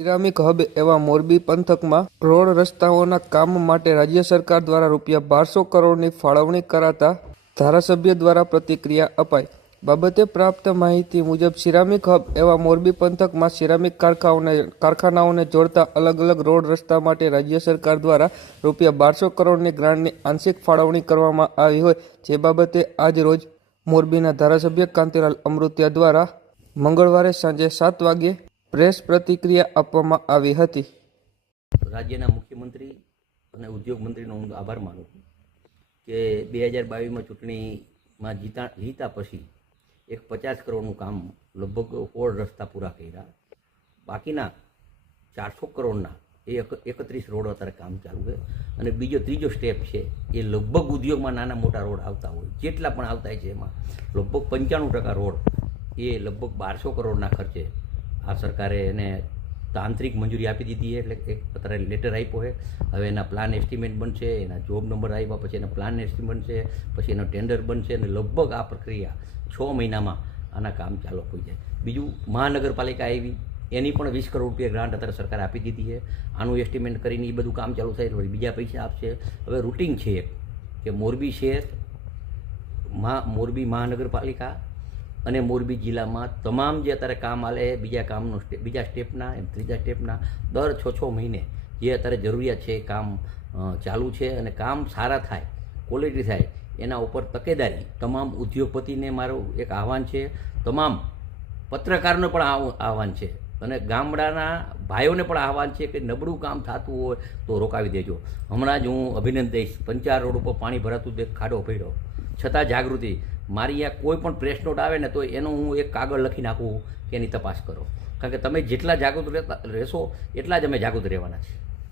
Ceramic hub એવા મોરબી પંથકમાં road રસ્તાઓના કામ માટે રાજ્ય સરકાર દ્વારા રૂપિયા બારસો કરોડની ફાળવણી કરાતા ધારાસભ્ય દ્વારા પ્રતિક્રિયા અપાઈ. બાબતે પ્રાપ્ત માહિતી મુજબ સિરામિક હબ એવા મોરબી પંથકમાં સિરામિક કારખાઓને કારખાનાઓને જોડતા અલગ અલગ રોડ રસ્તા માટે રાજ્ય સરકાર દ્વારા રૂપિયા બારસો કરોડની ગ્રાન્ટની આંશિક ફાળવણી કરવામાં આવી હોય જે બાબતે આજ રોજ મોરબીના ધારાસભ્ય કાંતિલાલ અમૃતિયા દ્વારા મંગળવારે સાંજે સાત વાગ્યે પ્રેસ પ્રતિક્રિયા આપવામાં આવી હતી. રાજ્યના મુખ્યમંત્રી અને ઉદ્યોગ મંત્રીનો હું આભાર માનું છું કે બે હજાર બાવીસમાં ચૂંટણીમાં જીતા જીતા પછી એક પચાસ કરોડનું કામ લગભગ ઓળ રસ્તા પૂરા કર્યા. બાકીના ચારસો કરોડના એ એક- એકત્રીસ રોડ અત્યારે કામ ચાલુ છે. અને બીજો ત્રીજો સ્ટેપ છે, એ લગભગ ઉદ્યોગમાં નાના મોટા રોડ આવતા હોય, જેટલા પણ આવતા હોય છે એમાં લગભગ પંચાણું ટકા રોડ એ લગભગ બારસો કરોડના ખર્ચે આ સરકારે એને તાંત્રિક મંજૂરી આપી દીધી છે, એટલે એક અત્યારે લેટર આપ્યો છે. હવે એના પ્લાન એસ્ટિમેટ બનશે, એના જોબ નંબર આવ્યા પછી એના પ્લાન એસ્ટિમેટ બનશે, પછી એનો ટેન્ડર બનશે, અને લગભગ આ પ્રક્રિયા છ મહિનામાં આના કામ ચાલુ થઈ જાય. બીજું, મહાનગરપાલિકા આવી, એની પણ વીસ કરોડ રૂપિયા ગ્રાન્ટ અત્યારે સરકારે આપી દીધી છે. આનું એસ્ટિમેટ કરીને એ બધું કામ ચાલુ થાય એટલે બીજા પૈસા આપશે. હવે રૂટિન છે કે મોરબી શહેર, મહા, મોરબી મહાનગરપાલિકા અને મોરબી જિલ્લામાં તમામ જે અત્યારે કામ છે બીજા કામનો બીજા સ્ટેપના, એમ ત્રીજા સ્ટેપના, દર છ છ મહિને જે અત્યારે જરૂરિયાત છે કામ ચાલુ છે અને કામ સારા થાય ક્વોલિટી થાય, એના ઉપર તકેદારી. તમામ ઉદ્યોગપતિને મારું એક આહવાન છે, તમામ પત્રકારને પણ આહવાન છે અને ગામડાના ભાઈઓને પણ આહવાન છે કે નબળું કામ થતું હોય તો રોકાવી દેજો. હમણાં જ હું અભિનંદન દઈશ. પંચાર રોડ ઉપર પાણી ભરાતું દેખ, ખાડો પડ્યો. છતાં જાગૃતિ, મારી આ કોઈ પણ પ્રેસ નોટ આવે ને તો એનો હું એક કાગળ લખી નાખું કે એની તપાસ કરો. કારણ કે તમે જેટલા જાગૃત રહેતા રહેશો, એટલા જ અમે જાગૃત રહેવાના છે